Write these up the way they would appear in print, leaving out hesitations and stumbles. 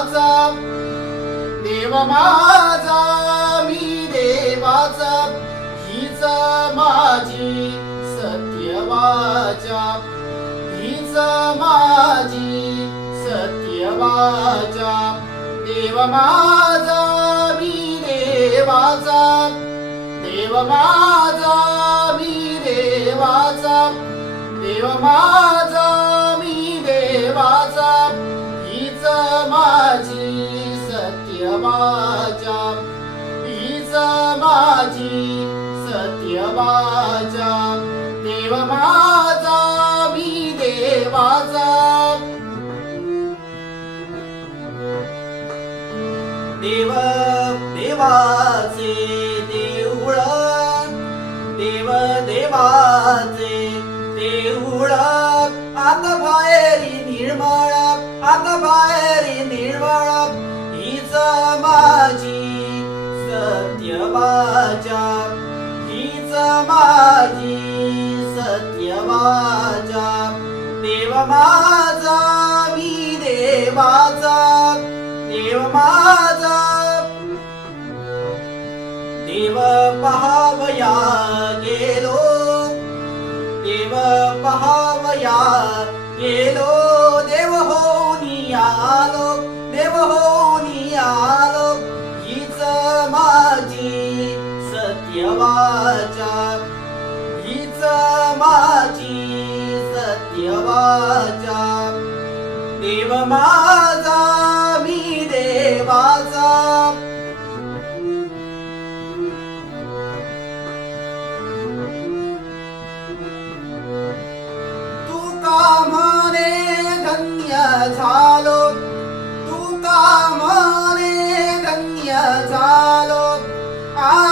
देवाचा, देव माझा मी देवाचा, हीच माझी सत्य वाचा, हीच माझी सत्य वाचा. देव माझा मी देवाचा, देव माझा मी देवाचा, देव माझा मी देवाचा, हीच माझी सत्य वाचा, हीच माझी सत्य वाचा. देव माझा मी देवाचा. देव देवाचे देऊळ, देव देवाचे देऊळ, आत बाहेरी निर्मळ, आत बाहेरी निर्मळ, हीच माझी सत्य वाचा, हीच माझी सत्य वाचा. देव माझा मी देवाचा, देव माझा. देव पहावया गेलो, देव पहावया गेलो, देव होऊनी आलो, देव होऊनी आलो, हीच माझी सत्य वाचा, हीच माझी सत्य वाचा. देव माझा मी देवाचा. म्हणे धन्य झालो, तू का म्हणे धन्य झालो. आ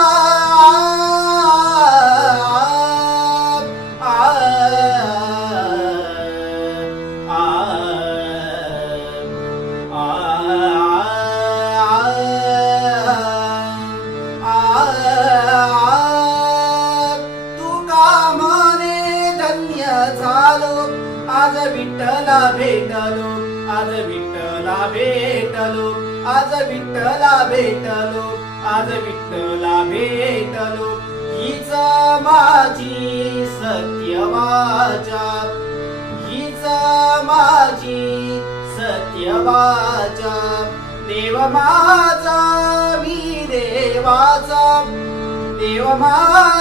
झालो. आज विठ्ठला भेटलो, आज विठ्ठला भेटलो, आज विठ्ठला भेटलो, आज विठ्ठला भेटलो, हीच माझी सत्य वाचा, हीच माझी सत्य वाचा. देव माझा मी देवाचा, देव माझा.